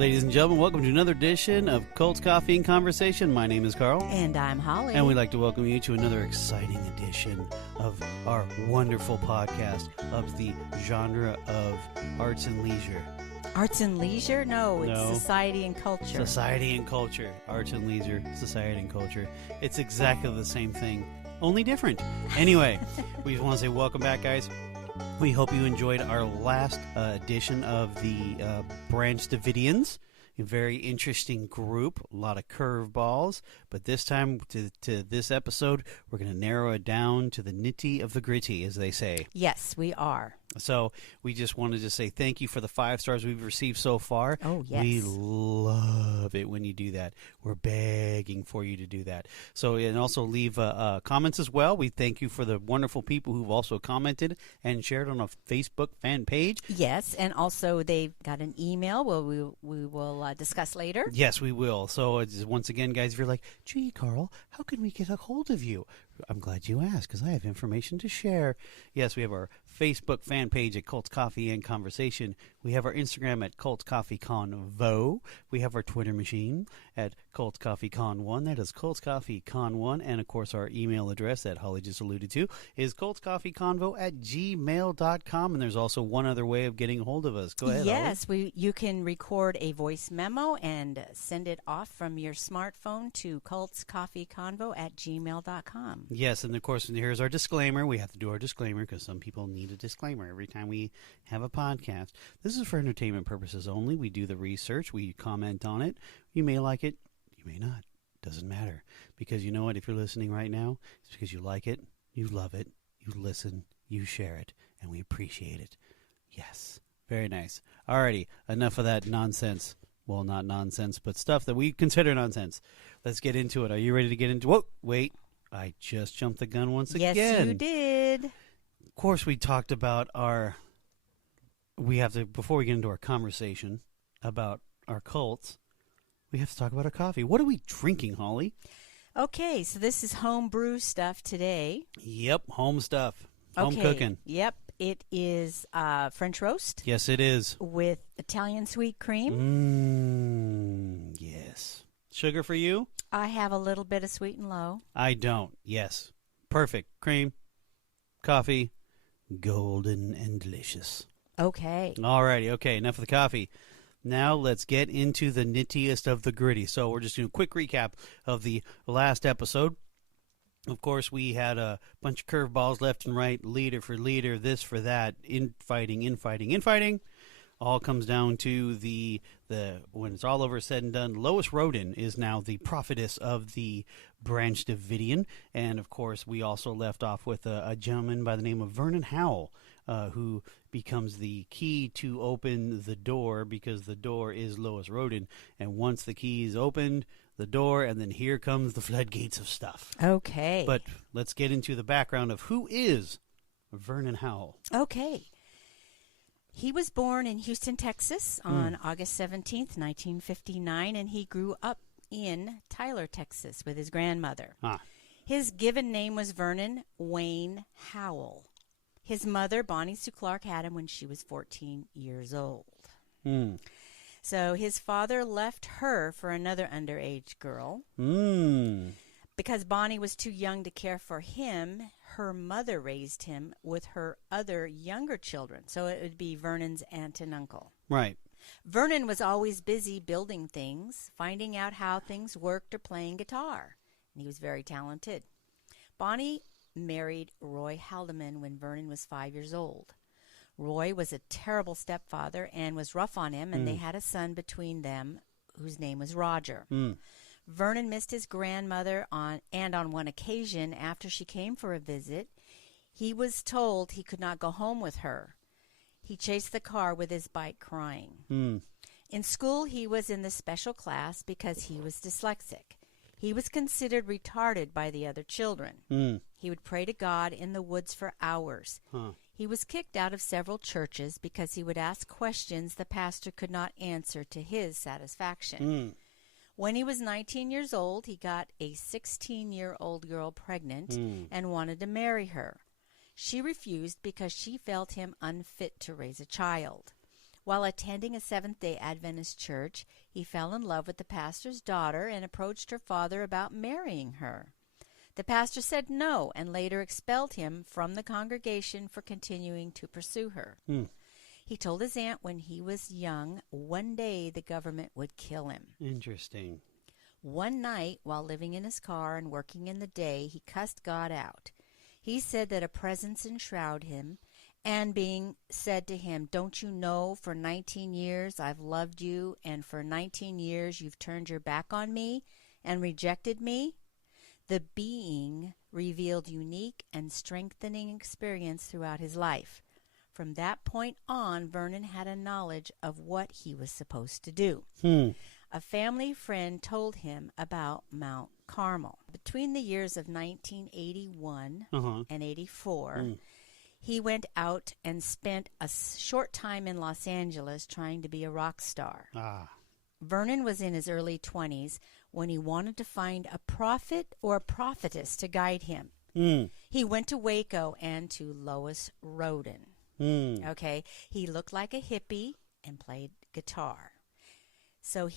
Ladies and gentlemen, welcome to another edition of Colts Coffee and Conversation. My name is Carl. And I'm Holly. And we'd like to welcome you to another exciting edition of our wonderful podcast of the genre of arts and leisure. Arts and leisure? No, it's society and culture. Society and culture. Arts and leisure, society and culture. It's exactly the same thing, only different. Anyway, we just want to say welcome back, guys. We hope you enjoyed our last edition of the Branch Davidians. A very interesting group, a lot of curveballs. But this time, to this episode, we're going to narrow it down to the nitty of the gritty, as they say. Yes, we are. So we just wanted to say thank you for the 5 stars we've received so far. Oh, yes. We love it when you do that. We're begging for you to do that. So, and also leave comments as well. We thank you for the wonderful people who've also commented and shared on a Facebook fan page. Yes, and also they've got an email we will discuss later. Yes, we will. So it's, once again, guys, if you're like, gee, Carl, how can we get a hold of you? I'm glad you asked because I have information to share. Yes, we have our Facebook fan page at Colts Coffee and Conversation. We have our Instagram at Colts Coffee Convo. We have our Twitter machine at Colts Coffee Con1. That is Colts Coffee Con1. And, of course, our email address that Holly just alluded to is coltscoffeeconvo@gmail.com. And there's also one other way of getting a hold of us. Go ahead, Yes, Holly. you can record a voice memo and send it off from your smartphone to coltscoffeeconvo@gmail.com. Yes, and of course, here's our disclaimer. We have to do our disclaimer because some people need a disclaimer every time we have a podcast. This is for entertainment purposes only. We do the research. We comment on it. You may like it. You may not. Doesn't matter. Because you know what? If you're listening right now, it's because you like it, you love it, you listen, you share it, and we appreciate it. Yes. Very nice. Alrighty. Enough of that nonsense. Well, not nonsense, but stuff that we consider nonsense. Let's get into it. Are you ready to get into it? Whoa, wait. I just jumped the gun once again. Yes, you did. Of course, we talked about before we get into our conversation about our cults, we have to talk about our coffee. What are we drinking, Holly? Okay, so this is home brew stuff today. Yep, home stuff. Home cooking. Yep, it is French roast. Yes, it is. With Italian sweet cream. Yes. Sugar for you? I have a little bit of sweet and low. I don't. Yes. Perfect. Cream, coffee, golden and delicious. Okay. All righty. Okay, enough of the coffee. Now let's get into the nittiest of the gritty. So we're just doing a quick recap of the last episode. Of course, we had a bunch of curveballs left and right, leader for leader, this for that, infighting. All comes down to the when it's all over said and done, Lois Roden is now the prophetess of the Branch Davidian. And, of course, we also left off with a gentleman by the name of Vernon Howell, who becomes the key to open the door because the door is Lois Roden. And once the key is opened, the door, and then here comes the floodgates of stuff. Okay. But let's get into the background of who is Vernon Howell. Okay. He was born in Houston, Texas on August 17th, 1959, and he grew up in Tyler, Texas with his grandmother. His given name was Vernon Wayne Howell. His mother, Bonnie Sue Clark, had him when she was 14 years old. So his father left her for another underage girl. Because Bonnie was too young to care for him, her mother raised him with her other younger children. So it would be Vernon's aunt and uncle. Right. Vernon was always busy building things, finding out how things worked, or playing guitar. And he was very talented. Bonnie married Roy Haldeman when Vernon was 5 years old. Roy was a terrible stepfather and was rough on him, and they had a son between them whose name was Roger. Vernon missed his grandmother on one occasion after she came for a visit. He was told he could not go home with her. He chased the car with his bike crying. In school, he was in the special class because he was dyslexic. He was considered retarded by the other children. He would pray to God in the woods for hours. He was kicked out of several churches because he would ask questions the pastor could not answer to his satisfaction. When he was 19 years old, he got a 16-year-old girl pregnant and wanted to marry her. She refused because she felt him unfit to raise a child. While attending a Seventh-day Adventist church, he fell in love with the pastor's daughter and approached her father about marrying her. The pastor said no and later expelled him from the congregation for continuing to pursue her. He told his aunt when he was young, one day the government would kill him. Interesting. One night, while living in his car and working in the day, he cussed God out. He said that a presence enshrouded him, and being said to him, "Don't you know for 19 years I've loved you, and for 19 years you've turned your back on me and rejected me?" The being revealed unique and strengthening experience throughout his life. From that point on, Vernon had a knowledge of what he was supposed to do. A family friend told him about Mount Carmel. Between the years of 1981 and 84, he went out and spent a short time in Los Angeles trying to be a rock star. Vernon was in his early 20s when he wanted to find a prophet or a prophetess to guide him. He went to Waco and to Lois Roden. Okay, he looked like a hippie and played guitar. So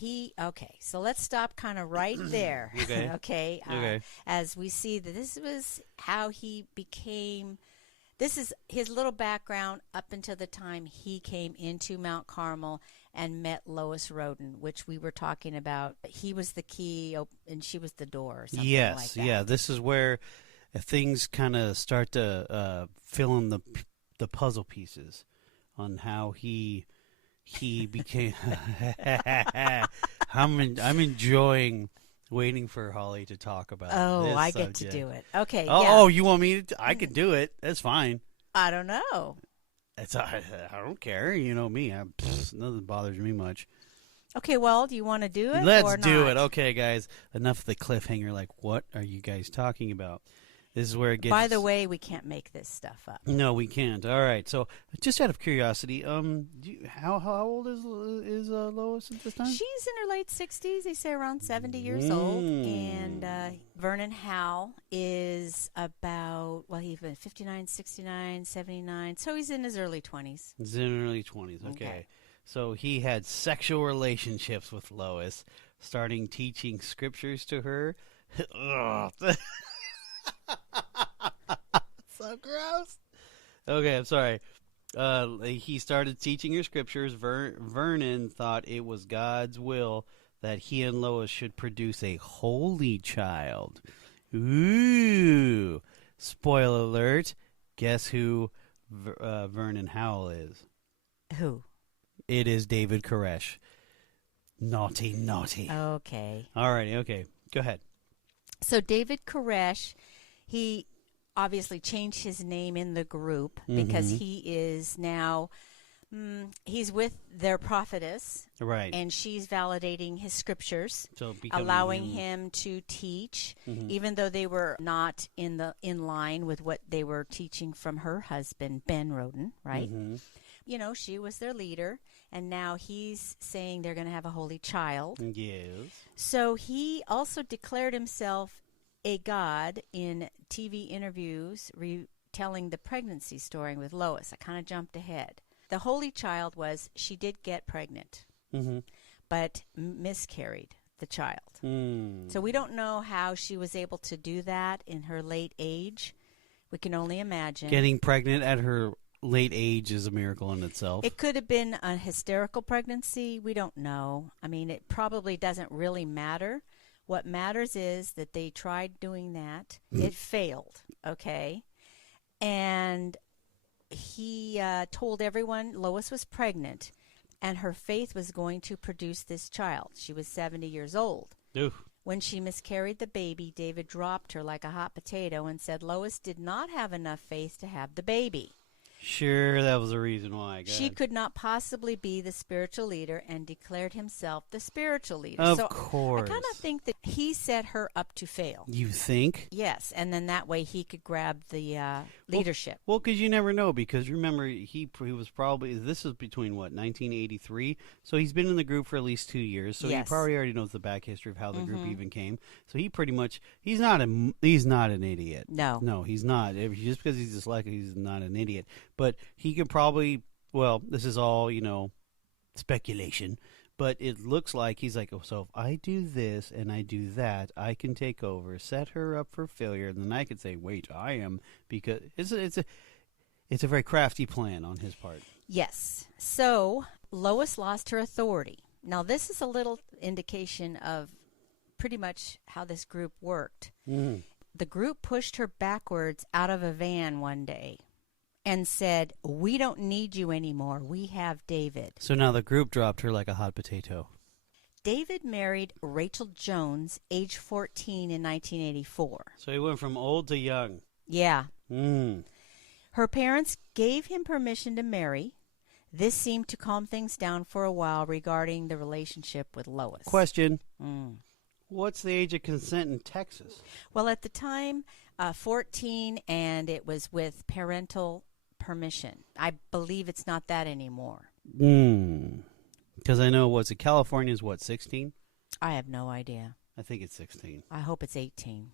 so let's stop kind of right there. Okay. As we see that this was how he became, this is his little background up until the time he came into Mount Carmel and met Lois Roden, which we were talking about. He was the key and she was the door or something like that. Yeah, this is where things kind of start to fill in the puzzle pieces on how he became. I'm enjoying waiting for Holly to talk about. This I subject. get to do it. Okay. Oh, you want me to? I could do it. That's fine. I don't know. I don't care. You know me. Nothing bothers me much. Okay. Well, do you want to do it? Let's do it. Okay, guys. Enough of the cliffhanger. Like, what are you guys talking about? This is where it gets... By the way, we can't make this stuff up. No, we can't. All right. So, just out of curiosity, how old is Lois at this time? She's in her late 60s. They say around 70 years old. And Vernon Howell is about, he's been 59, 69, 79. So he's in his early 20s. He's in his early 20s. Okay. So he had sexual relationships with Lois, starting teaching scriptures to her. So gross. Okay, I'm sorry. He started teaching her scriptures. Vernon thought it was God's will that he and Lois should produce a holy child. Ooh. Spoiler alert. Guess who Vernon Howell is? Who? It is David Koresh. Naughty. Okay. All righty, okay. Go ahead. So David Koresh, he obviously changed his name in the group because he is now, he's with their prophetess. Right. And she's validating his scriptures, so allowing him to teach, even though they were not in line with what they were teaching from her husband, Ben Roden, right? You know, she was their leader, and now he's saying they're going to have a holy child. Yes. So he also declared himself a god in TV interviews retelling the pregnancy story with Lois. I kind of jumped ahead. The holy child she did get pregnant, but miscarried the child. So we don't know how she was able to do that in her late age. We can only imagine. Getting pregnant at her late age is a miracle in itself. It could have been a hysterical pregnancy. We don't know. I mean, it probably doesn't really matter. What matters is that they tried doing that. It failed, okay? And he told everyone Lois was pregnant, and her faith was going to produce this child. She was 70 years old. Oof. When she miscarried the baby, David dropped her like a hot potato and said Lois did not have enough faith to have the baby. Sure, that was the reason why. She could not possibly be the spiritual leader and declared himself the spiritual leader. Of course. I kind of think that he set her up to fail. You think? Yes, and then that way he could grab the leadership. Well, because you never know, because remember, he was probably, this is between, 1983? So he's been in the group for at least 2 years, so he probably already knows the back history of how the group even came. So he pretty much, he's not an idiot. No, he's not. Just because he's dyslexic, he's not an idiot. But he could probably, this is all, speculation, but it looks like he's like, oh, so if I do this and I do that, I can take over, set her up for failure, and then I could say, wait, I am, because it's a very crafty plan on his part. Yes. So Lois lost her authority. Now, this is a little indication of pretty much how this group worked. The group pushed her backwards out of a van one day and said, we don't need you anymore. We have David. So now the group dropped her like a hot potato. David married Rachel Jones, age 14, in 1984. So he went from old to young. Yeah. Her parents gave him permission to marry. This seemed to calm things down for a while regarding the relationship with Lois. Question. What's the age of consent in Texas? Well, at the time, 14, and it was with parental permission. I believe it's not that anymore. Because I know, California's 16? I have no idea. I think it's 16. I hope it's 18.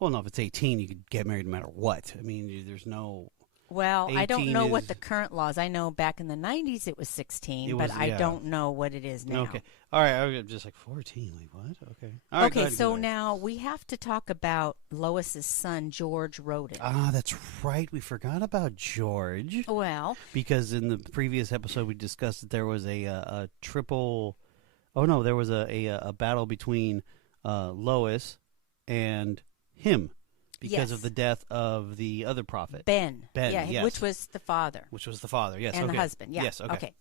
Well, no, if it's 18, you could get married no matter what. I mean, there's no... Well, I don't know what the current laws. I know back in the 90s it was 16, but I don't know what it is now. Okay. All right. I was just like 14. Like, what? Okay. All right, okay, so now we have to talk about Lois's son, George Roden. Ah, that's right. We forgot about George. Well, because in the previous episode we discussed that there was a triple... Oh, no, there was a battle between Lois and him. Because of the death of the other prophet. Ben, yes. which was the father. Yes. And the husband, yeah. Yes, okay.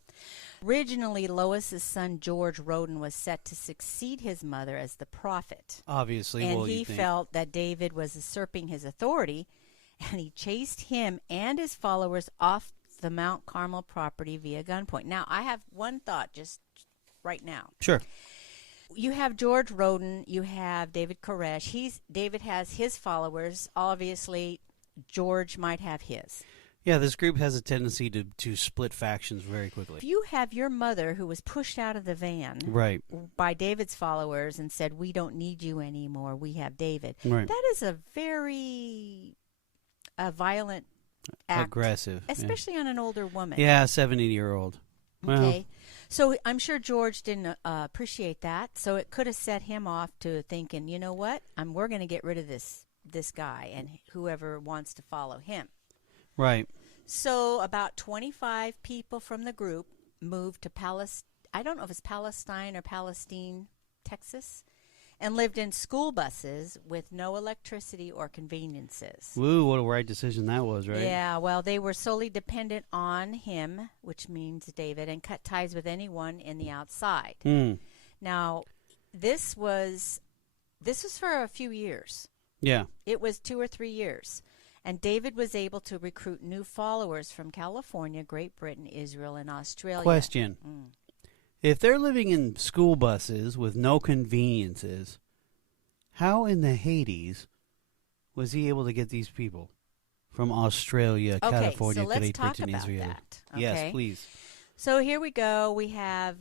Originally, Lois's son, George Roden, was set to succeed his mother as the prophet. Obviously, and he felt that David was usurping his authority, and he chased him and his followers off the Mount Carmel property via gunpoint. Now, I have one thought just right now. Sure. You have George Roden, you have David Koresh. David has his followers. Obviously, George might have his. Yeah, this group has a tendency to split factions very quickly. If you have your mother who was pushed out of the van by David's followers and said, we don't need you anymore, we have David, that is a very violent act. Aggressive. Especially on an older woman. Yeah, 70-year-old. Okay. Well, so I'm sure George didn't appreciate that. So it could have set him off to thinking, you know what? We're going to get rid of this guy and whoever wants to follow him. Right. So about 25 people from the group moved to I don't know if it's Palestine or Palestine, Texas, and lived in school buses with no electricity or conveniences. Woo, what a right decision that was, right? Yeah, well, they were solely dependent on him, which means David, and cut ties with anyone in the outside. Now, this was for a few years. Yeah. It was 2 or 3 years. And David was able to recruit new followers from California, Great Britain, Israel, and Australia. Question. If they're living in school buses with no conveniences, how in the Hades was he able to get these people from Australia, California, Great Britain, Israel? That. Okay. Yes, please. So here we go. We have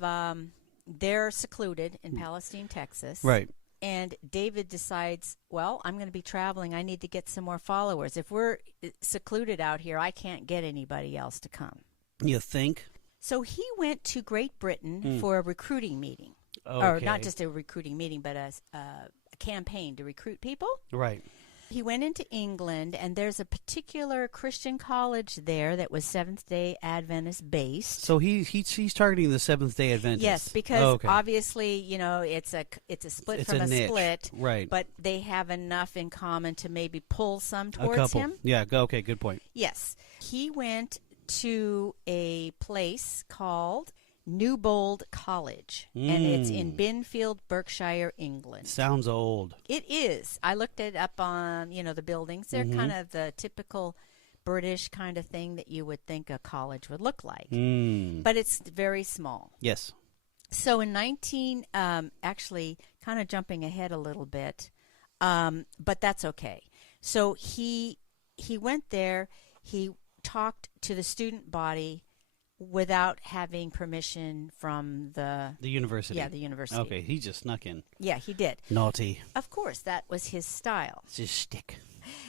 they're secluded in Palestine, Texas. Right. And David decides, well, I'm going to be traveling. I need to get some more followers. If we're secluded out here, I can't get anybody else to come. You think? So he went to Great Britain for a recruiting meeting. Okay. Or not just a recruiting meeting, but a campaign to recruit people. Right. He went into England, and there's a particular Christian college there that was Seventh-day Adventist based. So he's targeting the Seventh-day Adventists. Yes, because obviously, it's a split from a niche. split. Right. But they have enough in common to maybe pull some towards him. Yeah, okay, good point. Yes. He went to a place called Newbold College, and it's in Binfield, Berkshire, England. Sounds old. It is. I looked it up on, the buildings. They're kind of the typical British kind of thing that you would think a college would look like. But it's very small. Yes. So in actually kind of jumping ahead a little bit, but that's okay. So he went there. He talked to the student body without having permission from the university. Yeah, the university. Okay, he just snuck in. Yeah, he did. Naughty. Of course, that was his style. It's his shtick.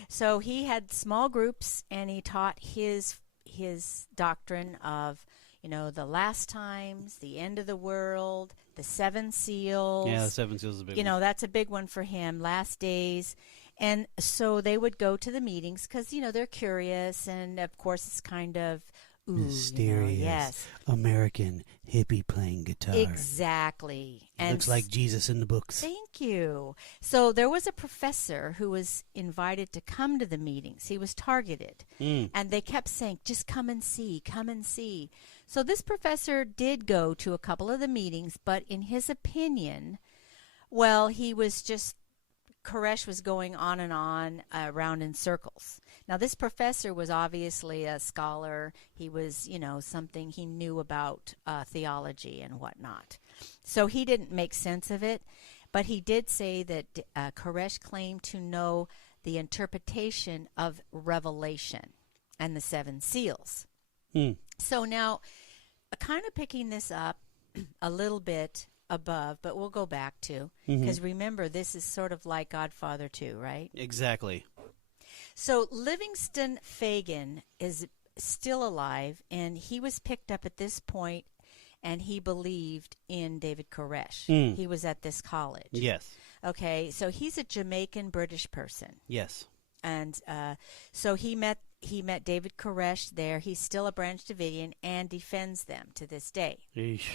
So he had small groups, and he taught his doctrine of, the last times, the end of the world, the seven seals. Yeah, the seven seals is a big one. That's a big one for him, last days. And so they would go to the meetings because, they're curious. And, of course, it's kind of, mysterious, yes. American hippie playing guitar. Exactly. And looks like Jesus in the books. Thank you. So there was a professor who was invited to come to the meetings. He was targeted. And they kept saying, just come and see, come and see. So this professor did go to a couple of the meetings, but in his opinion, well, Koresh was going on and on around in circles. Now, this professor was obviously a scholar. He was, something he knew about theology and whatnot. So he didn't make sense of it, but he did say that Koresh claimed to know the interpretation of Revelation and the seven seals. So now, kind of picking this up a little bit above, but we'll go back to, because remember, this is sort of like Godfather 2, right? Exactly. So Livingston Fagin is still alive, and he was picked up at this point, and he believed in David Koresh. He was at this college. Yes. Okay, so he's a Jamaican British person. Yes. And so he met David Koresh there. He's still a Branch Davidian and defends them to this day. Eesh.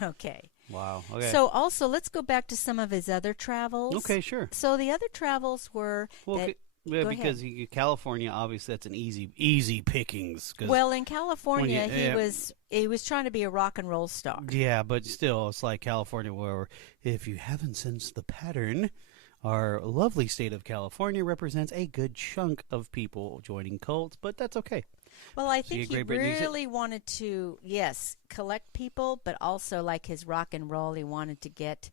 Okay. Wow. Okay. So also, let's go back to some of his other travels. Okay, sure. So the other travels were because California, obviously, that's an easy pickings. Well, in California, he was trying to be a rock and roll star. Yeah, but still, it's like California, where if you haven't sensed the pattern, our lovely state of California represents a good chunk of people joining cults, but that's okay. Well, I think he really wanted to, collect people, but also like his rock and roll, he wanted to get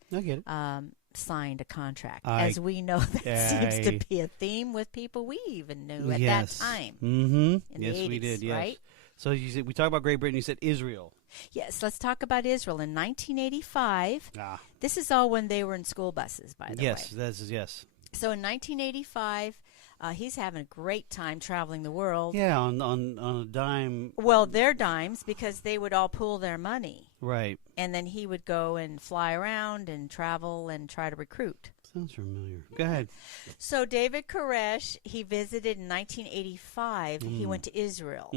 signed a contract. As we know, that seems to be a theme with people we even knew at that time. In the 80s, we did, yes. Right? So we talked about Great Britain, you said Israel. Yes, let's talk about Israel. In 1985, this is all when they were in school buses, by the way. Yes. So in 1985, he's having a great time traveling the world. Yeah, on a dime. Well, their dimes, because they would all pool their money. Right. And then he would go and fly around and travel and try to recruit. Sounds familiar. Go ahead. So David Koresh, he visited in 1985. He went to Israel.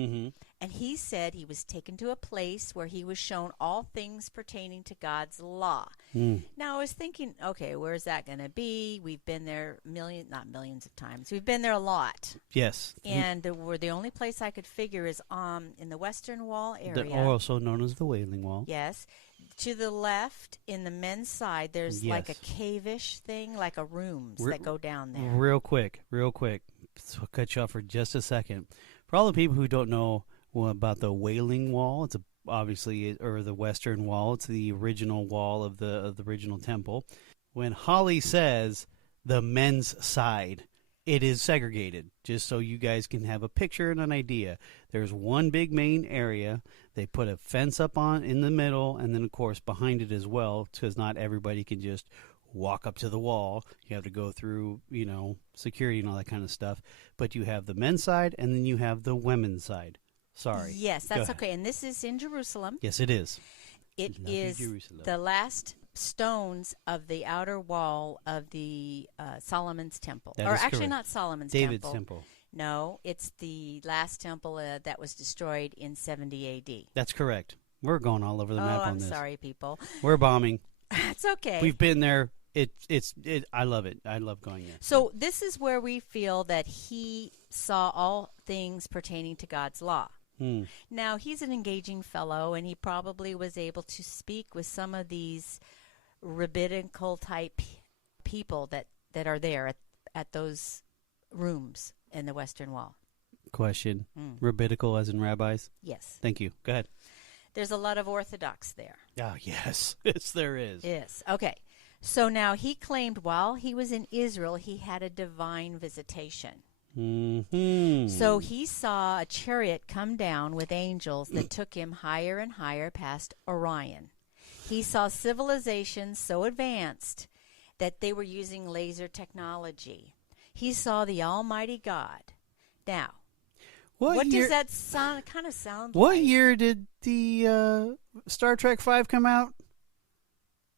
And he said he was taken to a place where he was shown all things pertaining to God's law. Now, I was thinking, okay, where's that going to be? We've been there not millions of times. We've been there a lot. Yes. And the only place I could figure is in the Western Wall area. Also known as the Wailing Wall. Yes. To the left, in the men's side, there's like a cave-ish thing, like a rooms that go down there. Real quick. So I'll cut you off for just a second. For all the people who don't know about the Wailing Wall, it's the Western Wall. It's the original wall of the original temple. When Holly says the men's side, it is segregated, just so you guys can have a picture and an idea. There's one big main area. They put a fence up in the middle, and then, of course, behind it as well, because not everybody can just walk up to the wall. You have to go through, security and all that kind of stuff. But you have the men's side, and then you have the women's side. Sorry. Yes, that's okay. And this is in Jerusalem. Yes, it is. It is the last stones of the outer wall of the Solomon's temple. That or is actually correct. Not Solomon's David's temple. No, it's the last temple that was destroyed in 70 A.D. That's correct. We're going all over the map on this. I'm sorry, people. We're bombing. It's okay. We've been there. I love it. I love going there. So this is where we feel that he saw all things pertaining to God's law. Now, he's an engaging fellow, and he probably was able to speak with some of these rabbinical type people that are there at those rooms in the Western Wall. Question. Rabbinical as in rabbis? Yes. Thank you. Go ahead. There's a lot of Orthodox there. Oh, yes. Yes, there is. Yes. Okay. So now he claimed while he was in Israel, he had a divine visitation. So he saw a chariot come down with angels that took him higher and higher past Orion. He saw civilizations so advanced that they were using laser technology. He saw the Almighty God. Now, What does that sound? Kind of sound. What like? year did the Star Trek V come out?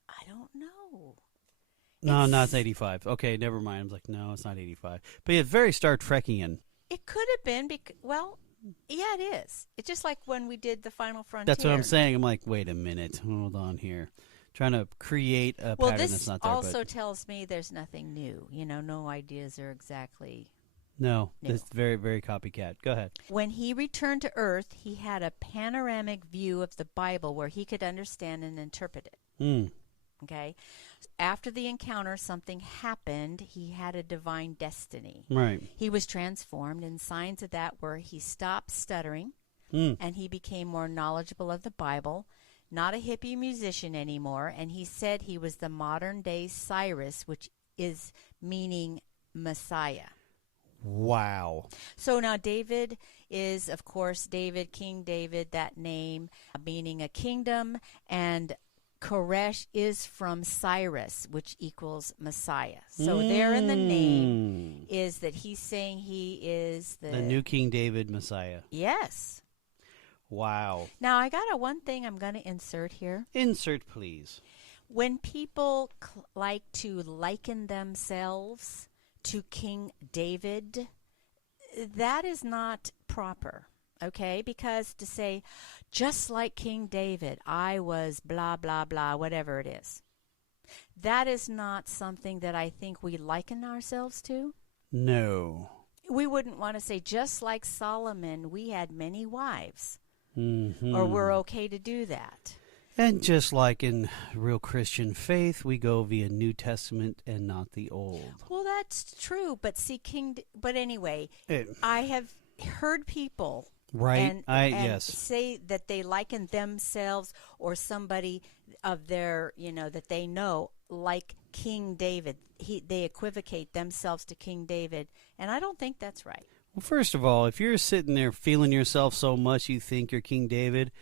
I don't know. No, not 85. Okay, never mind. I was like, no, it's not 85. But it's very Star Trekian. It could have been. Well, yeah, it is. It's just like when we did the Final Frontier. That's what I'm saying. I'm like, wait a minute. Hold on here. Trying to create a pattern that's not there. Well, this also tells me there's nothing new. No ideas are exactly No, new. it's very, very copycat. Go ahead. When he returned to Earth, he had a panoramic view of the Bible where he could understand and interpret it. Okay? After the encounter, something happened. He had a divine destiny. Right. He was transformed, and signs of that were he stopped stuttering, and he became more knowledgeable of the Bible, not a hippie musician anymore, and he said he was the modern-day Cyrus, which is meaning Messiah. Wow. So now David is, of course, King David, that name meaning a kingdom, and Koresh is from Cyrus, which equals Messiah. So there in the name is that he's saying he is the new King David Messiah. Yes. Wow. Now, I got one thing I'm going to insert here. Insert, please. When people like to liken themselves to King David, that is not proper, okay? Because to say, just like King David, I was blah, blah, blah, whatever it is, that is not something that I think we liken ourselves to. No. We wouldn't want to say, just like Solomon, we had many wives. Mm-hmm. Or we're okay to do that. And just like in real Christian faith, we go via New Testament and not the Old. Well, that's true. But see, but anyway, I have heard people say that they liken themselves or somebody of their, that they know, like King David. They equivocate themselves to King David, and I don't think that's right. Well, first of all, if you're sitting there feeling yourself so much you think you're King David,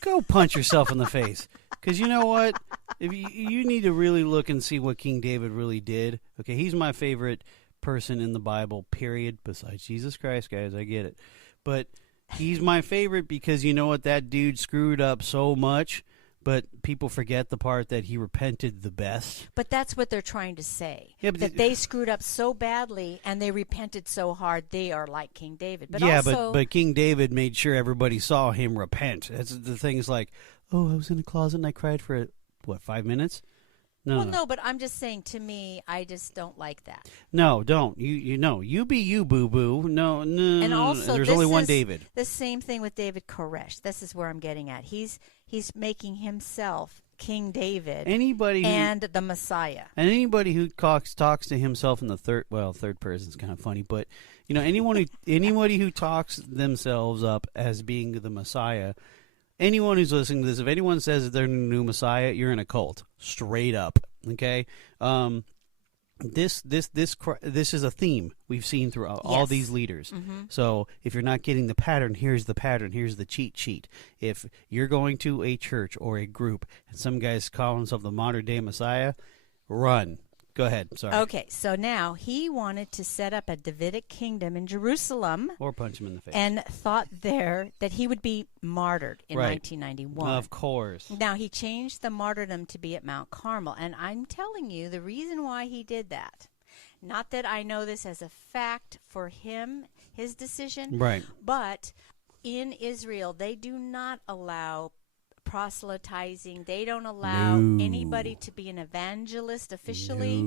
go punch yourself in the face. Because you know what? If you need to really look and see what King David really did. Okay, he's my favorite person in the Bible, period, besides Jesus Christ, guys. I get it. But he's my favorite because you know what? That dude screwed up so much. But people forget the part that he repented the best. But that's what they're trying to say. Yeah, but that they screwed up so badly and they repented so hard, they are like King David. But yeah, also, but King David made sure everybody saw him repent. That's the thing is like, oh, I was in a closet and I cried for, 5 minutes? No, but I'm just saying, to me, I just don't like that. No, don't. You be you, boo-boo. No. And also, there's only one David. The same thing with David Koresh. This is where I'm getting at. He's making himself King David and the Messiah. And anybody who talks to himself in the third person is kind of funny, but anybody who talks themselves up as being the Messiah, anyone who's listening to this, if anyone says that they're the new Messiah, you're in a cult, straight up. Okay, this is a theme we've seen throughout all these leaders. Mm-hmm. So if you're not getting the pattern, here's the pattern. Here's the cheat sheet. If you're going to a church or a group and some guys call himself the modern day Messiah, run. Go ahead. Sorry. Okay, so now he wanted to set up a Davidic kingdom in Jerusalem. Or punch him in the face. And thought there that he would be martyred in 1991. Of course. Now, he changed the martyrdom to be at Mount Carmel. And I'm telling you, the reason why he did that, not that I know this as a fact for him, his decision. Right. But in Israel, they do not allow proselytizing. They don't allow anybody to be an evangelist officially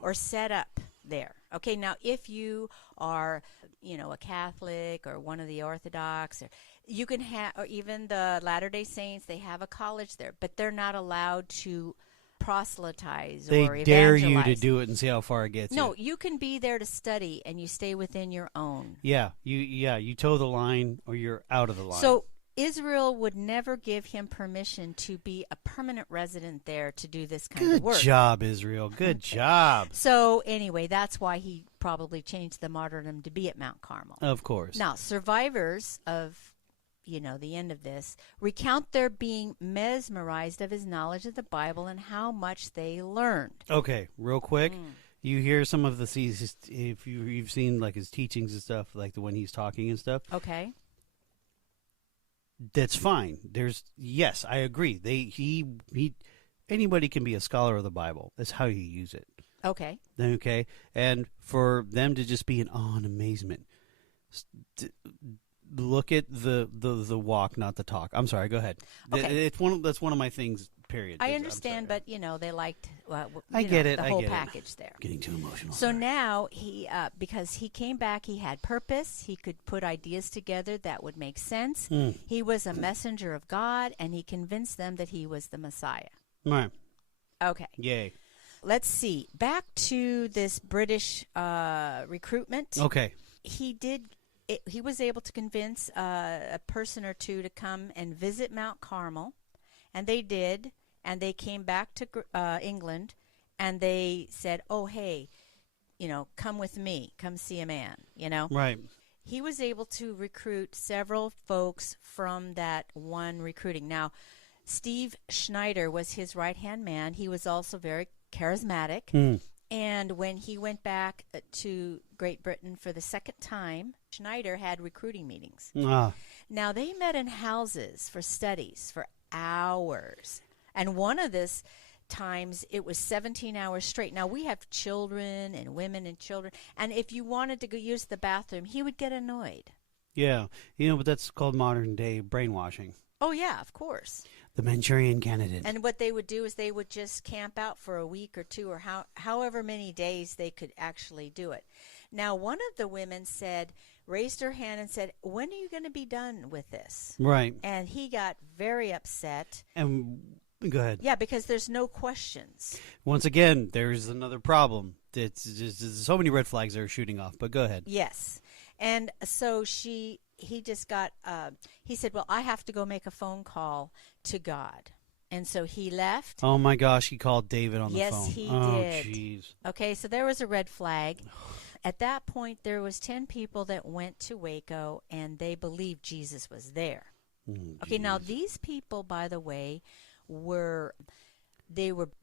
or set up there. Okay, now if you are, a Catholic or one of the Orthodox, or you can have, or even the Latter-day Saints, they have a college there, but they're not allowed to proselytize or evangelize. They dare you to do it and see how far it gets you. No, you can be there to study and you stay within your own. Yeah, you toe the line or you're out of the line. So Israel would never give him permission to be a permanent resident there to do this kind of work. Good job, Israel. Good job. So anyway, that's why he probably changed the martyrdom to be at Mount Carmel. Of course. Now, survivors of, the end of this recount their being mesmerized of his knowledge of the Bible and how much they learned. Okay, real quick. You hear some of if you've seen like his teachings and stuff, like the when he's talking and stuff. Okay. That's fine. Yes, I agree. Anybody can be a scholar of the Bible. That's how you use it. Okay. Okay, and for them to just be in awe and amazement. Look at the walk, not the talk. I'm sorry. Go ahead. Okay. That's one of my things. Period. I understand, but they liked. I get it. The I whole get package it. there. Getting too emotional. So now he, because he came back, he had purpose. He could put ideas together that would make sense. He was a messenger of God, and he convinced them that he was the Messiah. Right. Okay. Yay. Let's see. Back to this British recruitment. Okay. He was able to convince a person or two to come and visit Mount Carmel, and they did. And they came back to England, and they said, "Oh, hey, come with me. Come see a man." Right. He was able to recruit several folks from that one recruiting. Now, Steve Schneider was his right-hand man. He was also very charismatic. And when he went back to Great Britain for the second time, Schneider had recruiting meetings. Now, they met in houses for studies for hours. And one of this times, it was 17 hours straight. Now, we have children and women and children. And if you wanted to go use the bathroom, he would get annoyed. Yeah. But that's called modern-day brainwashing. Oh, yeah, of course. The Manchurian Candidate. And what they would do is they would just camp out for a week or two or however many days they could actually do it. Now, one of the women raised her hand and said, "When are you going to be done with this?" Right. And he got very upset. And go ahead. Yeah, because there's no questions. Once again, there's another problem. It's just so many red flags that are shooting off, but go ahead. Yes. And so he just got, he said, "Well, I have to go make a phone call to God." And so he left. Oh, my gosh, he called David on the phone. Yes, he did. did. Jeez. Okay, so there was a red flag. At that point, there was 10 people that went to Waco, and they believed Jesus was there. Okay, now these people, by the way, were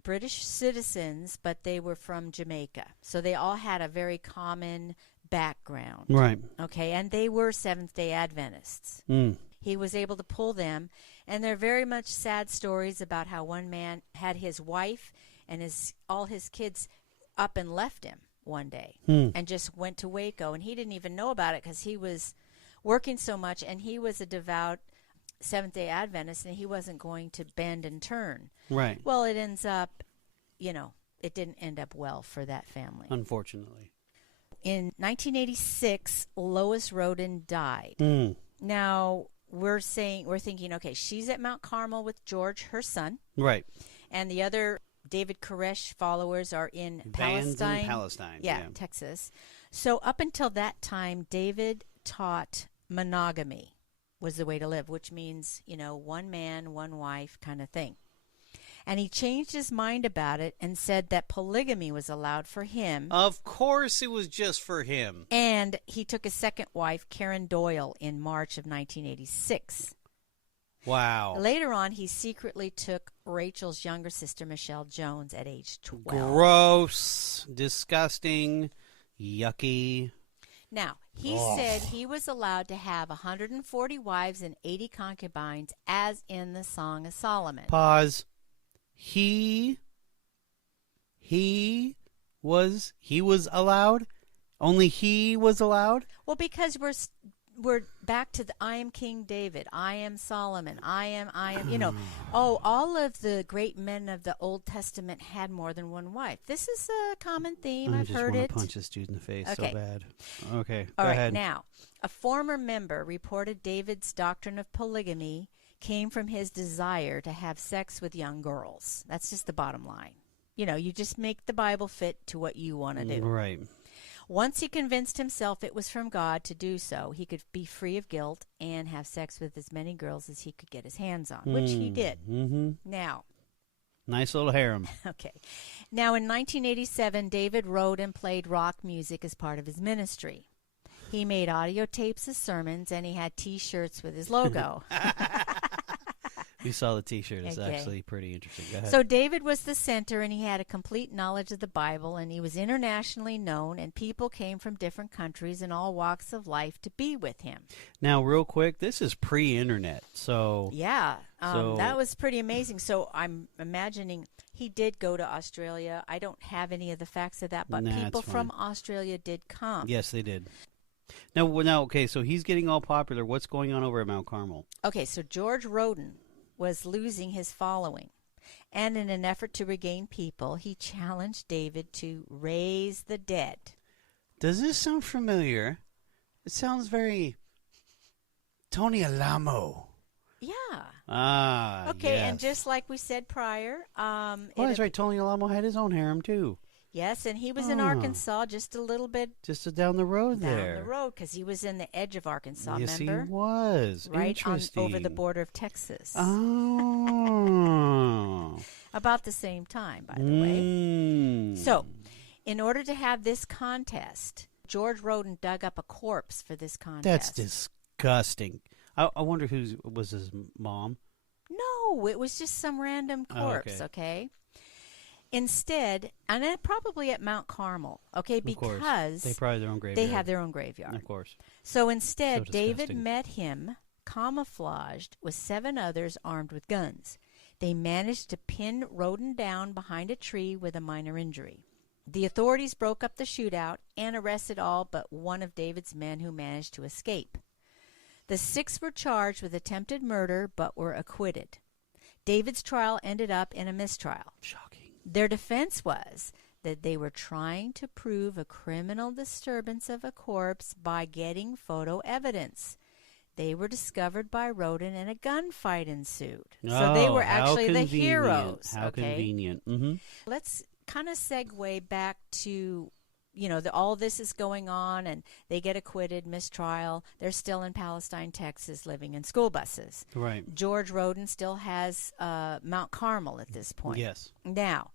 British citizens, but they were from Jamaica. So they all had a very common background. Right. Okay, and they were Seventh-day Adventists. He was able to pull them, and they're very much sad stories about how one man had his wife and all his kids up and left him one day and just went to Waco, and he didn't even know about it because he was working so much, and he was a devout Seventh-day Adventist, and he wasn't going to bend and turn. Right. Well, it ends up, it didn't end up well for that family. Unfortunately. In 1986, Lois Roden died. Now, we're thinking, okay, she's at Mount Carmel with George, her son. Right. And the other David Koresh followers are in Palestine. Yeah, Texas. So up until that time, David taught monogamy was the way to live, which means, one man, one wife kind of thing. And he changed his mind about it and said that polygamy was allowed for him. Of course it was just for him. And he took his second wife, Karen Doyle, in March of 1986. Wow. Later on, he secretly took Rachel's younger sister, Michelle Jones, at age 12. Gross. Disgusting. Yucky. Now, he said he was allowed to have 140 wives and 80 concubines, as in the Song of Solomon. Pause. He was allowed? Only he was allowed? Well, because we're back to the I am King David, I am Solomon, I am, all of the great men of the Old Testament had more than one wife. This is a common theme. I've heard it. I just want to punch this dude in the face so bad. Okay, go ahead. Now, a former member reported David's doctrine of polygamy came from his desire to have sex with young girls. That's just the bottom line. You just make the Bible fit to what you want to do. Right. Once he convinced himself it was from God to do so, he could be free of guilt and have sex with as many girls as he could get his hands on, which he did. Now. Nice little harem. Okay. Now, in 1987, David wrote and played rock music as part of his ministry. He made audio tapes of sermons, and he had T-shirts with his logo. We saw the T-shirt. It's Okay. actually pretty interesting. Go ahead. So David was the center, and he had a complete knowledge of the Bible, and he was internationally known, and people came from different countries and all walks of life to be with him. Now, real quick, this is pre-internet, so Yeah, So- that was pretty amazing. So I'm imagining he did go to Australia. I don't have any of the facts of that, but Nah, people it's fine. from Australia did come. yes, they did. Now, okay, so he's getting all popular. What's going on over at Mount Carmel? Okay, so George Roden was losing his following. And in an effort to regain people, he challenged David to raise the dead. Does this sound familiar? It sounds very Tony Alamo. Yeah. Ah, Okay, yes. and just like we said prior, Oh, that's right. Tony Alamo had his own harem, too. yes, and he was in Oh. Arkansas, just a little bit Just down the road down there. the road, because he was in the edge of Arkansas, Yes, remember? he was. Right on Interesting. over the border of Texas. Oh. About the same time, by the way. Mm. So, in order to have this contest, George Roden dug up a corpse for this contest. That's disgusting. I wonder who was his mom. No, it was just some random corpse, Oh, okay? Instead, and then probably at Mount Carmel, okay, Of course. because They probably have their own graveyard. they have their own graveyard. Of course. So instead, So David disgusting. met him camouflaged with 7 others armed with guns. They managed to pin Roden down behind a tree with a minor injury. The authorities broke up the shootout and arrested all but one of David's men who managed to escape. The 6 were charged with attempted murder but were acquitted. David's trial ended up in a mistrial. Shocking. Their defense was that they were trying to prove a criminal disturbance of a corpse by getting photo evidence. They were discovered by Roden and a gunfight ensued. So they were how actually the convenient. heroes. How okay? convenient. Mm-hmm. Let's kind of segue back to, all this is going on and they get acquitted, mistrial. They're still in Palestine, Texas, living in school buses. Right. George Roden still has Mount Carmel at this point. Yes. Now,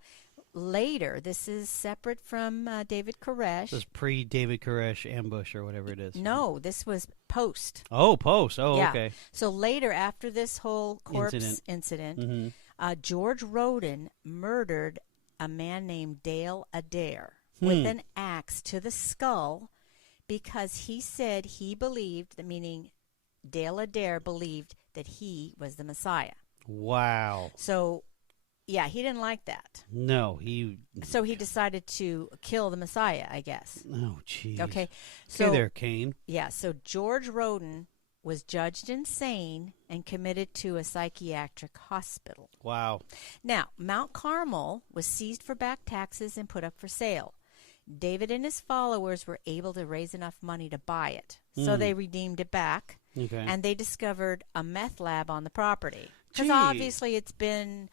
later, this is separate from David Koresh. This is pre-David Koresh ambush or whatever it is. No, this was post. Oh, post. Oh, Yeah. okay. So later, after this whole corpse incident, Mm-hmm. George Roden murdered a man named Dale Adair with an axe to the skull because he said he believed, meaning Dale Adair believed that he was the Messiah. Wow. So, yeah, he didn't like that. No, he. So he decided to kill the Messiah, I guess. Oh, jeez. Okay. Okay, So there, Cain. yeah, so George Roden was judged insane and committed to a psychiatric hospital. Wow. Now, Mount Carmel was seized for back taxes and put up for sale. David and his followers were able to raise enough money to buy it. So they redeemed it back, Okay. and they discovered a meth lab on the property. Because Gee. obviously it's been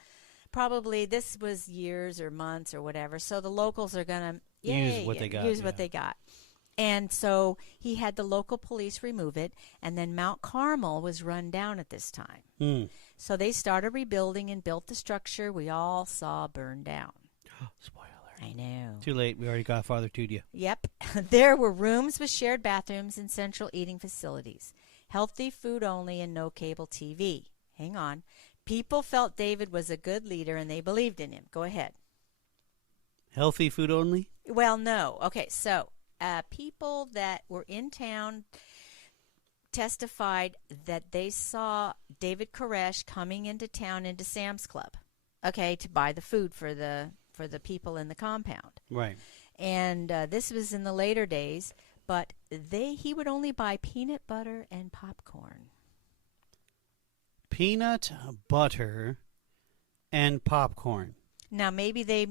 probably, this was years or months or whatever, so the locals are going to Use what they got, Use yeah. what they got. And so he had the local police remove it, and then Mount Carmel was run down at this time. Mm. So they started rebuilding and built the structure we all saw burn down. Spoiler. I know. Too late. We already got Father to you. Yep. There were rooms with shared bathrooms and central eating facilities. Healthy food only and no cable TV. Hang on. People felt David was a good leader and they believed in him. Go ahead. Healthy food only? Well, no. Okay, so people that were in town testified that they saw David Koresh coming into town into Sam's Club, okay, to buy the food for the people in the compound. Right. And this was in the later days, but he would only buy peanut butter and popcorn. Peanut butter and popcorn. Now maybe they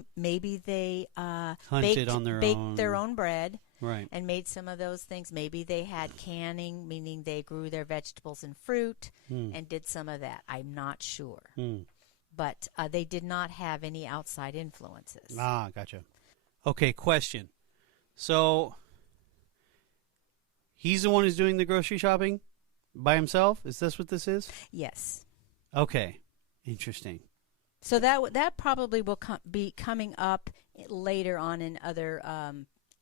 Hunted on their baked own. their own bread Right. and made some of those things. Maybe they had canning, meaning they grew their vegetables and fruit and did some of that. I'm not sure. But they did not have any outside influences. Ah, gotcha. Okay, question. So, he's the one who's doing the grocery shopping by himself? Is this what this is? Yes. Okay. Interesting. So that probably will be coming up later on in other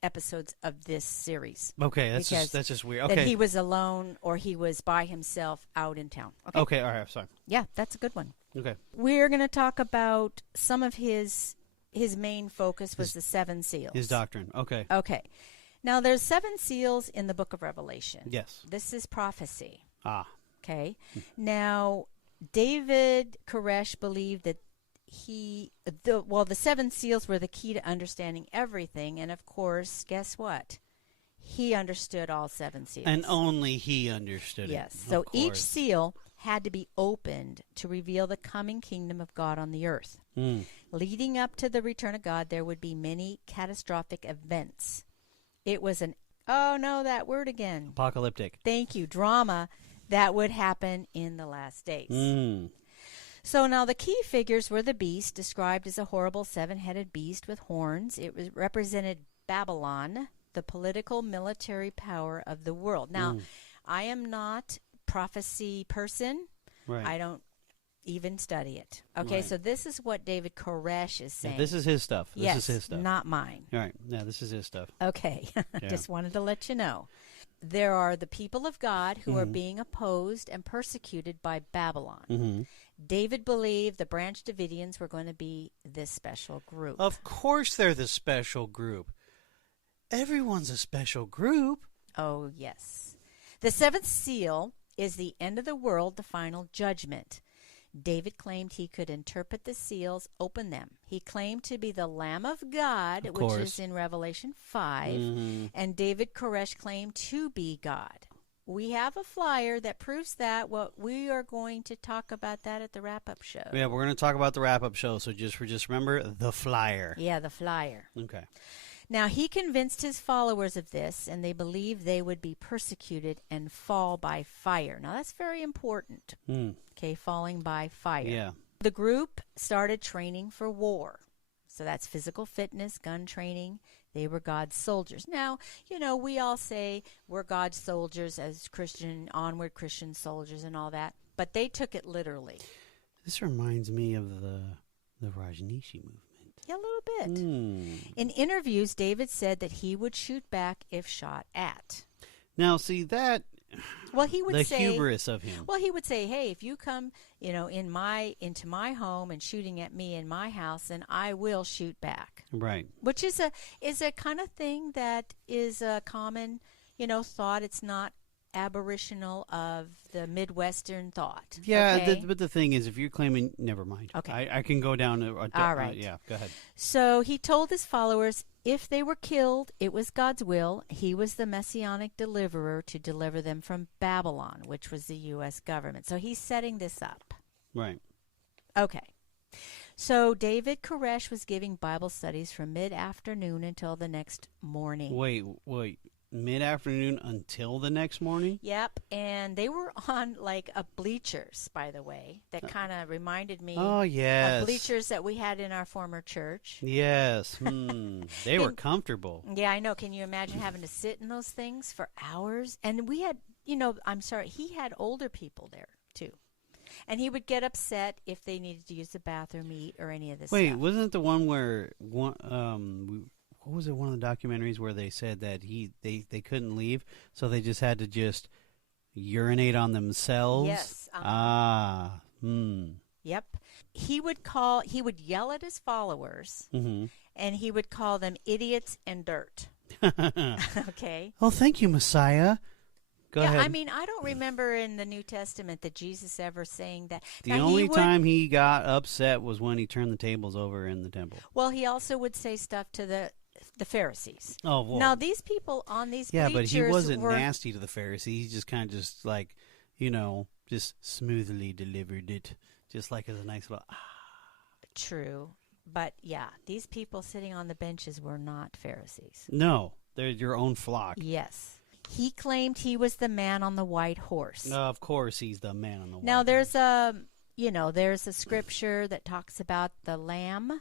episodes of this series. Okay, that's just weird. That Okay. he was alone or he was by himself out in town. Okay, all right, sorry. Yeah, that's a good one. Okay. We're going to talk about some of his main focus was the 7 seals. His doctrine. Okay. Okay. Now, there's 7 seals in the book of Revelation. Yes. This is prophecy. Ah. Okay. Now, David Koresh believed that the 7 seals were the key to understanding everything. And, of course, guess what? He understood all 7 seals. And only he understood it. Yes. So each seal had to be opened to reveal the coming kingdom of God on the earth. Leading up to the return of God, there would be many catastrophic events. It was that word again. Apocalyptic. Thank you. Drama that would happen in the last days. So now the key figures were the beast, described as a horrible 7-headed beast with horns. It represented Babylon, the political military power of the world. Now, I am not prophecy person. Right. I don't even study it. Okay, Right. so this is what David Koresh is saying. Yeah, this is his stuff. This is his stuff. Not mine. All right. Yeah, this is his stuff. Okay, Yeah. just wanted to let you know. There are the people of God who are being opposed and persecuted by Babylon. David believed the Branch Davidians were going to be this special group. Of course they're the special group. Everyone's a special group. Oh, yes. The 7th seal is the end of the world, the final judgment. David claimed he could interpret the seals, open them. He claimed to be the Lamb of God, which is in Revelation 5, and David Koresh claimed to be God. We have a flyer that proves that. Well, we are going to talk about that at the wrap-up show. Yeah, we're going to talk about the wrap-up show, so just remember the flyer. Yeah, the flyer. Okay. Now, he convinced his followers of this, and they believed they would be persecuted and fall by fire. Now, that's very important, okay, falling by fire. Yeah. The group started training for war. So that's physical fitness, gun training. They were God's soldiers. Now, we all say we're God's soldiers as onward Christian soldiers and all that, but they took it literally. This reminds me of the Rajneeshi movement. Yeah, a little bit. In interviews, David said that he would shoot back if shot at. Now, see that. Well, he would say the hubris of him. Well, he would say, "Hey, if you come, into my home and shooting at me in my house, then I will shoot back." Right. Which is a kind of thing that is a common, thought. It's not aboriginal of the Midwestern thought. Yeah, okay? but the thing is, if you're claiming, never mind. Okay. I can go down. All right. Yeah, go ahead. So he told his followers if they were killed, it was God's will. He was the messianic deliverer to deliver them from Babylon, which was the U.S. government. So he's setting this up. Right. Okay. So David Koresh was giving Bible studies from mid-afternoon until the next morning. Wait. Mid-afternoon until the next morning? Yep, and they were on like bleachers, by the way, that kind of reminded me of bleachers that we had in our former church. Yes. They were comfortable. Yeah, I know. Can you imagine having to sit in those things for hours? And we had, he had older people there, too. And he would get upset if they needed to use the bathroom, eat, or any of this stuff. Wait, wasn't it the one where what was it? One of the documentaries where they said that they couldn't leave, so they just had to just urinate on themselves. Yes. Yep. He would yell at his followers, and he would call them idiots and dirt. Okay. Oh, thank you, Messiah. Go ahead. I mean, I don't remember in the New Testament that Jesus ever saying that. The only time he got upset was when he turned the tables over in the temple. Well, he also would say stuff to the Pharisees. Oh, well. Now, these people on these bleachers but he wasn't nasty to the Pharisees. He just kind of just like, just smoothly delivered it, just like as a nice little. True. But, yeah, these people sitting on the benches were not Pharisees. No, they're your own flock. Yes. He claimed he was the man on the white horse. No, of course he's the man on the white horse. Now, there's a scripture that talks about the Lamb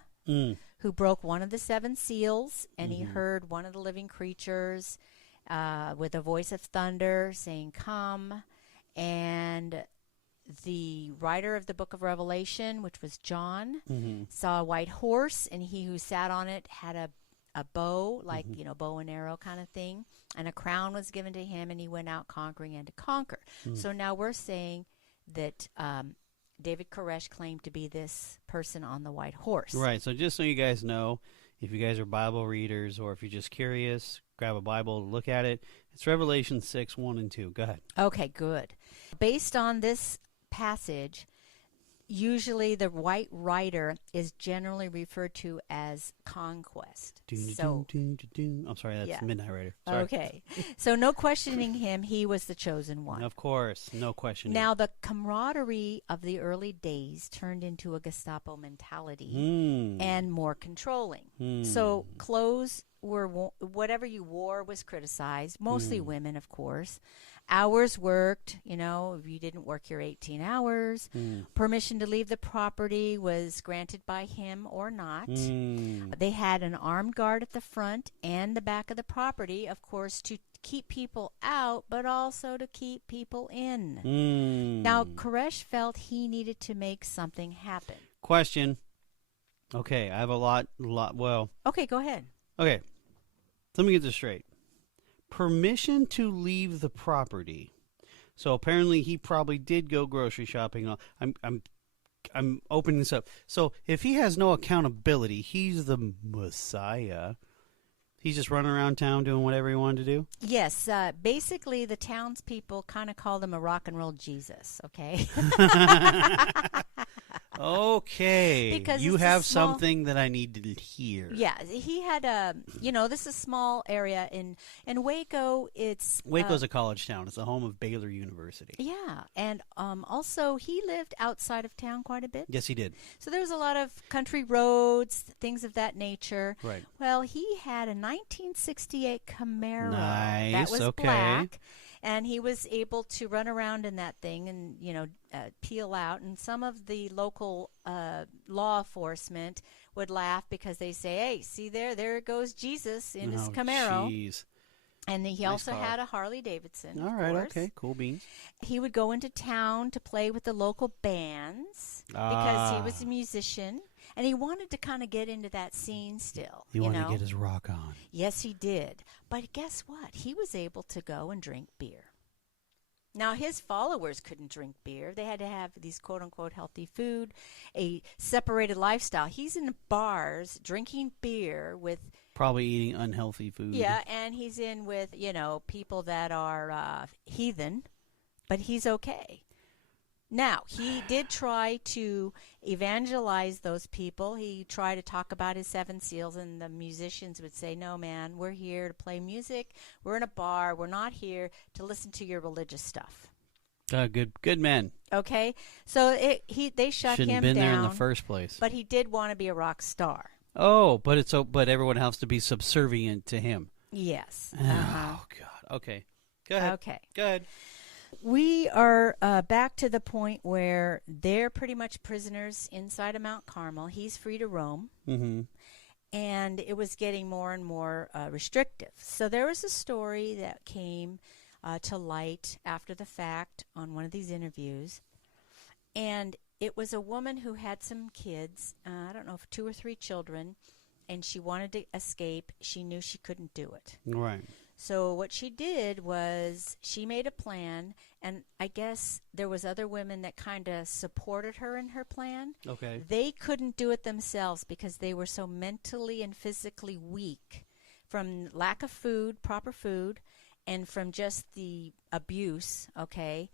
who broke one of the 7 seals, and he heard one of the living creatures with a voice of thunder saying, "Come." And the writer of the book of Revelation, which was John, saw a white horse, and he who sat on it had a bow, like, bow and arrow kind of thing, and a crown was given to him, and he went out conquering and to conquer. So now we're saying that David Koresh claimed to be this person on the white horse. Right. So just so you guys know, if you guys are Bible readers or if you're just curious, grab a Bible, look at it. It's Revelation 6, 1 and 2. Go ahead. Okay, good. Based on this passage, usually the white rider is generally referred to as conquest. I'm sorry, that's Midnight Rider. Sorry. Okay. So no questioning him, he was the chosen one. Of course, no questioning. Now, the camaraderie of the early days turned into a Gestapo mentality and more controlling. So clothes were, whatever you wore was criticized, mostly women, of course. Hours worked, if you didn't work your 18 hours. Permission to leave the property was granted by him or not. They had an armed guard at the front and the back of the property, of course, to keep people out, but also to keep people in. Now, Koresh felt he needed to make something happen. Question. Okay, I have a lot, well. Okay, go ahead. Okay, let me get this straight. Permission to leave the property. So apparently he probably did go grocery shopping. I'm opening this up. So if he has no accountability, he's the Messiah. He's just running around town doing whatever he wanted to do? Yes. Basically, the townspeople kind of called him a rock and roll Jesus, okay? Okay. Because you have something that I need to hear. Yeah. He had this is a small area in Waco. Waco's a college town. It's the home of Baylor University. Yeah. And also, he lived outside of town quite a bit. Yes, he did. So there was a lot of country roads, things of that nature. Right. Well, he had a 1968 Camaro nice. that was okay. black. And he was able to run around in that thing and, peel out. And some of the local law enforcement would laugh because they say, hey, see there goes Jesus in his Camaro. Geez. And he nice also car. had a Harley Davidson. All right, okay, cool beans. He would go into town to play with the local bands because he was a musician. And he wanted to kind of get into that scene still. He wanted to get his rock on. Yes, he did. But guess what? He was able to go and drink beer. Now, his followers couldn't drink beer. They had to have these quote-unquote healthy food, a separated lifestyle. He's in bars drinking beer with... Probably eating unhealthy food. Yeah, and he's in with, people that are heathen, but he's okay. Now, he did try to evangelize those people. He tried to talk about his 7 seals, and the musicians would say, no, man, we're here to play music. We're in a bar. We're not here to listen to your religious stuff. Good men. Okay? So they shut Shouldn't him have been down. there in the first place. But he did want to be a rock star. Oh, but everyone has to be subservient to him. Yes. Oh, God. Okay. Go ahead. Okay. Go ahead. We are back to the point where they're pretty much prisoners inside of Mount Carmel. He's free to roam. Mm-hmm. And it was getting more and more restrictive. So there was a story that came to light after the fact on one of these interviews. And it was a woman who had some kids, I don't know if 2 or 3 children, and she wanted to escape. She knew she couldn't do it. Right. So what she did was she made a plan, and I guess there was other women that kind of supported her in her plan. Okay. They couldn't do it themselves because they were so mentally and physically weak from lack of food, proper food, and from just the abuse, okay?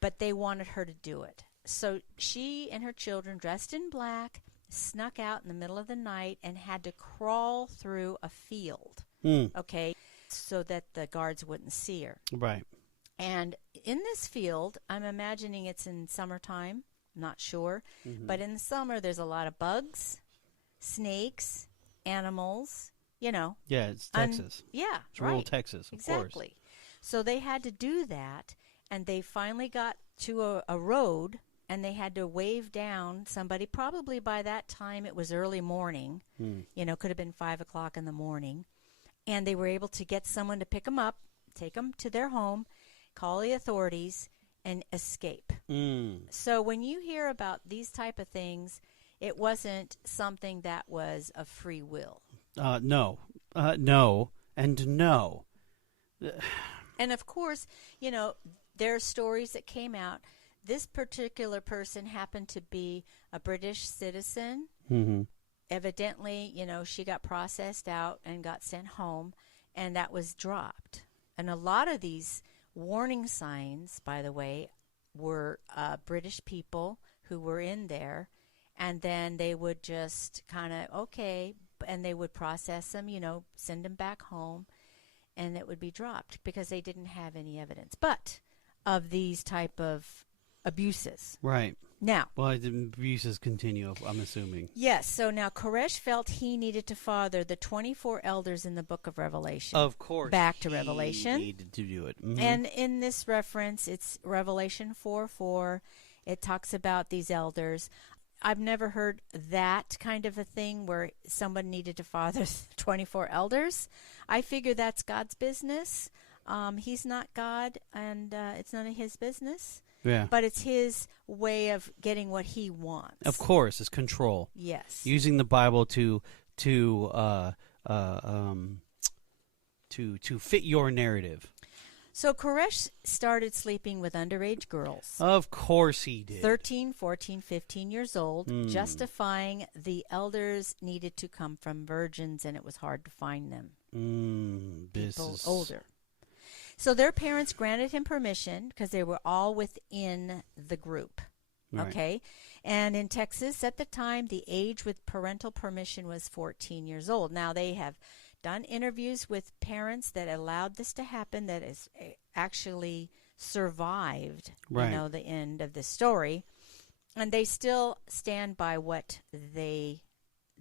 But they wanted her to do it. So she and her children, dressed in black, snuck out in the middle of the night and had to crawl through a field, okay, so that the guards wouldn't see her. Right. And in this field, I'm imagining it's in summertime, not sure, but in the summer there's a lot of bugs, snakes, animals, Yeah, it's Texas. Yeah, it's rural Texas, of exactly. course. So they had to do that, and they finally got to a road, and they had to wave down somebody. Probably by that time it was early morning, could have been 5 o'clock in the morning. And they were able to get someone to pick them up, take them to their home, call the authorities, and escape. So when you hear about these type of things, it wasn't something that was of free will. No. No. And no. And of course, there are stories that came out. This particular person happened to be a British citizen. Mm-hmm. Evidently, she got processed out and got sent home, and that was dropped. And a lot of these warning signs, by the way, were British people who were in there, and then they would just kind of, okay, and they would process them, send them back home, and it would be dropped because they didn't have any evidence. But of these type of abuses. Right. Now. Well, the abuses continue, I'm assuming. Yes. So now Koresh felt he needed to father the 24 elders in the book of Revelation. Of course. Back to Revelation. He needed to do it. Mm-hmm. And in this reference, it's Revelation 4:4. It talks about these elders. I've never heard that kind of a thing where someone needed to father 24 elders. I figure that's God's business. He's not God, and it's none of his business. Yeah. But it's his way of getting what he wants. Of course, it's control. Yes. Using the Bible to fit your narrative. So Koresh started sleeping with underage girls. Of course he did. 13, 14, 15 years old, justifying the elders needed to come from virgins, and it was hard to find them. People older. So their parents granted him permission because they were all within the group. Right. Okay? And in Texas at the time, the age with parental permission was 14 years old. Now they have done interviews with parents that allowed this to happen, that has actually survived, right. The end of the story. And they still stand by what they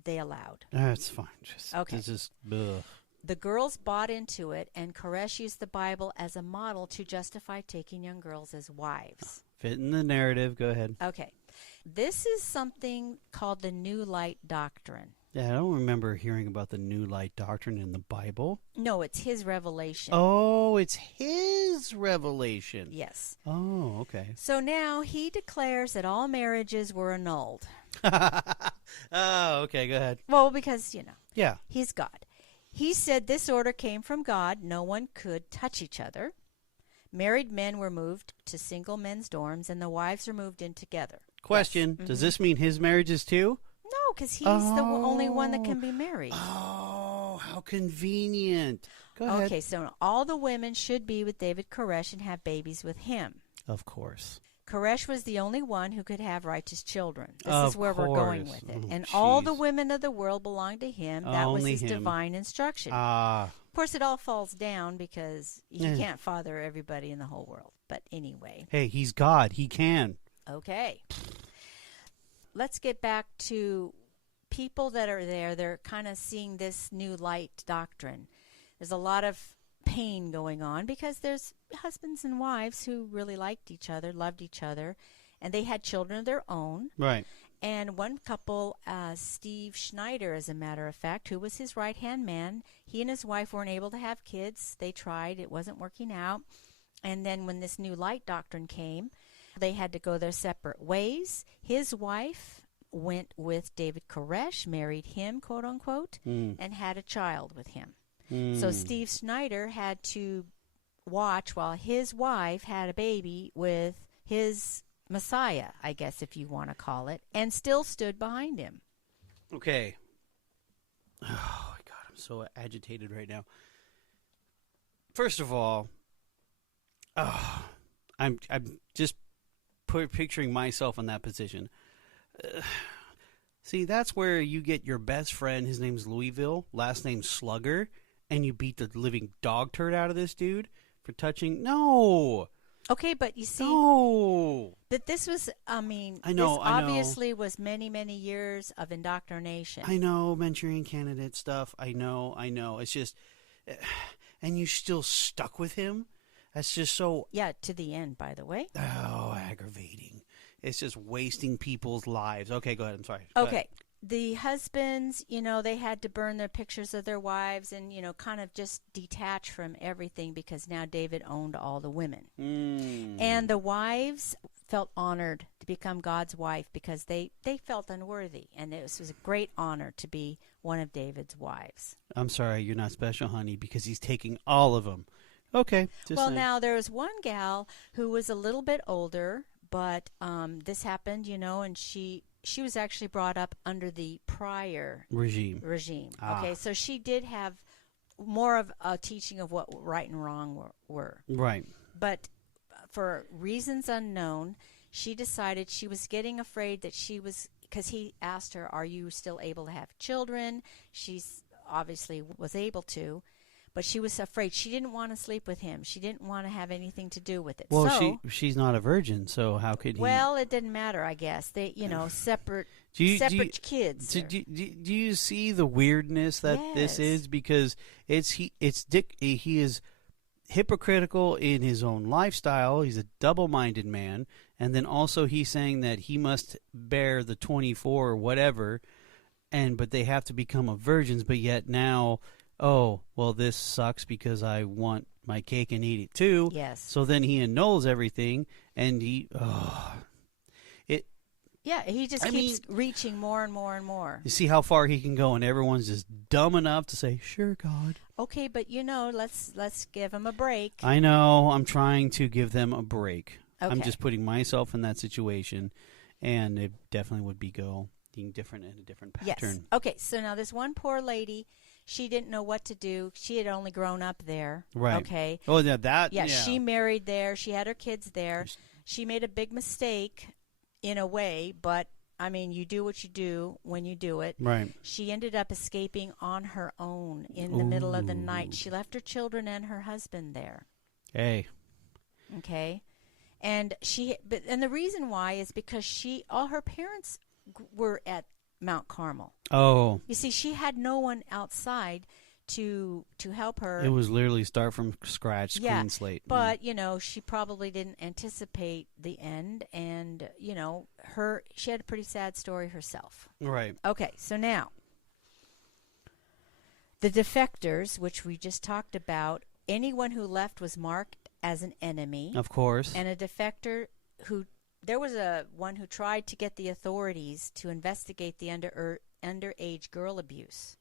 allowed. That's fine. Okay. It's just, ugh. The girls bought into it, and Koresh used the Bible as a model to justify taking young girls as wives. Fit in the narrative. Go ahead. Okay. This is something called the New Light Doctrine. Yeah, I don't remember hearing about the New Light Doctrine in the Bible. No, it's his revelation. Oh, it's his revelation. Yes. Oh, okay. So now he declares that all marriages were annulled. Oh, okay, go ahead. Well, because, Yeah. he's God. He said this order came from God. No one could touch each other. Married men were moved to single men's dorms, and the wives were moved in together. Question, Yes. Does this mean his marriage is too? No, because he's the only one that can be married. Oh, how convenient. Go ahead. Okay, so all the women should be with David Koresh and have babies with him. Of course. Koresh was the only one who could have righteous children. This Of is where we're going course. with it. Oh, and all the jeez. women of the world belonged to him. That was Only his him. divine instruction. Ah. Of course, it all falls down because he can't father everybody in the whole world. But anyway. Hey, he's God. He can. Okay. Let's get back to people that are there. They're kind of seeing this new light doctrine. There's a lot of pain going on because there's husbands and wives who really liked each other, loved each other, and they had children of their own. Right. And one couple, Steve Schneider, as a matter of fact, who was his right-hand man, he and his wife weren't able to have kids. They tried. It wasn't working out. And then when this new light doctrine came, they had to go their separate ways. His wife went with David Koresh, married him, quote unquote, and had a child with him. So Steve Schneider had to watch while his wife had a baby with his Messiah, I guess, if you want to call it, and still stood behind him. Okay. Oh, my God. I'm so agitated right now. First of all, I'm just picturing myself in that position. See, that's where you get your best friend. His name's Louisville, last name Slugger, and you beat the living dog turd out of this dude for touching. No. Okay, but you see that this was, I know, this obviously was many, many years of indoctrination. I know, Manchurian Candidate stuff. I know. It's just, and you still stuck with him? That's just so... Yeah, to the end, by the way. Oh, aggravating. It's just wasting people's lives. Okay, go ahead. I'm sorry. Okay. The husbands, they had to burn their pictures of their wives and, kind of just detach from everything because now David owned all the women. And the wives felt honored to become God's wife because they felt unworthy. And it was a great honor to be one of David's wives. I'm sorry, you're not special, honey, because he's taking all of them. Okay. Well, now there was one gal who was a little bit older, but this happened, and she was actually brought up under the prior regime. Okay, so she did have more of a teaching of what right and wrong were. Right. But for reasons unknown, she decided she was getting afraid that because he asked her, "Are you still able to have children?" She's obviously was able to. But she was afraid. She didn't want to sleep with him. She didn't want to have anything to do with it. Well, she's not a virgin, so how could he? Well, it didn't matter, I guess. They, separate kids. Do you see the weirdness that this is? Because he is hypocritical in his own lifestyle. He's a double-minded man, and then also he's saying that he must bear the 24 or whatever, but they have to become a virgins. But yet now, oh, well, this sucks because I want my cake and eat it too. Yes. So then he annuls everything, and he just keeps reaching more and more and more. You see how far he can go, and everyone's just dumb enough to say, "Sure, God." Okay, but let's give him a break. I know. I'm trying to give them a break. Okay. I'm just putting myself in that situation, and it definitely would be being different in a different pattern. Yes. Okay, so now this one poor lady, she didn't know what to do. She had only grown up there. Right. Okay. Oh, yeah, Yeah, she married there. She had her kids there. She made a big mistake in a way, but, I mean, you do what you do when you do it. Right. She ended up escaping on her own in the middle of the night. She left her children and her husband there. Hey. Okay. And the reason why is because all her parents were at Mount Carmel. Oh. You see, she had no one outside to help her. It was literally start from scratch, clean slate. But, she probably didn't anticipate the end, and, she had a pretty sad story herself. Right. Okay, so now, the defectors, which we just talked about, anyone who left was marked as an enemy. Of course. And a defector there was one who tried to get the authorities to investigate the underage girl abuse.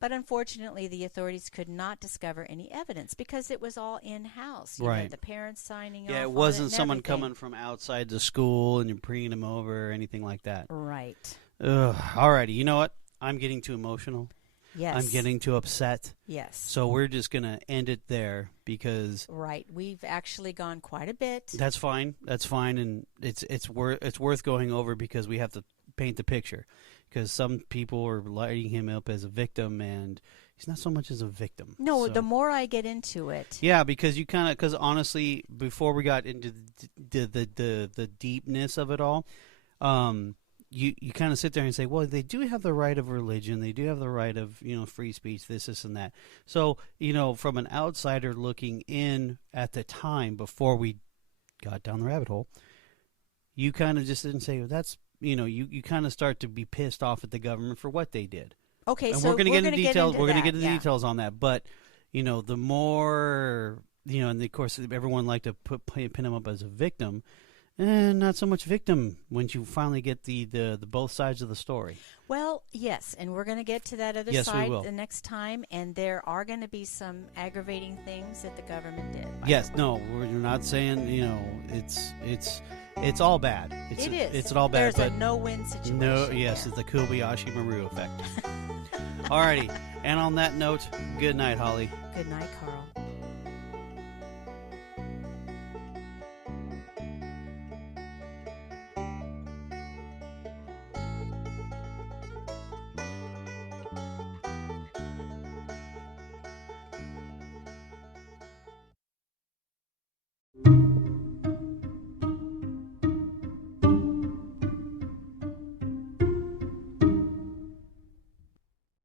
But unfortunately, the authorities could not discover any evidence because it was all in-house. You right. know, the parents signing off. Yeah, it on wasn't it someone everything. coming from outside the school and you're bringing them over or anything like that. Right. Alrighty, you know what? I'm getting too emotional. Yes. I'm getting too upset. Yes. So we're just going to end it there because... Right. We've actually gone quite a bit. That's fine. That's fine. And it's worth going over because we have to paint the picture. Because some people are lighting him up as a victim, and he's not so much as a victim. No, so. the more I get into it. Yeah, because because honestly, before we got into the deepness of it all, you kind of sit there and say, well, they do have the right of religion, they do have the right of free speech, this and that. So from an outsider looking in at the time before we got down the rabbit hole, you kind of just didn't say, well, that's. You kind of start to be pissed off at the government for what they did. Okay, and so we're going to get into details. We're going to get into details on that. But the more and of course everyone liked to pin him up as a victim, and not so much victim once you finally get the both sides of the story. Well, yes, and we're going to get to that other side the next time, and there are going to be some aggravating things that the government did. Yes, no, we're not saying it's all bad. It is. It's all bad. There's a no-win situation. No, yes, it's the Kobayashi Maru effect. Alrighty, and on that note, good night, Holly. Good night, Carl.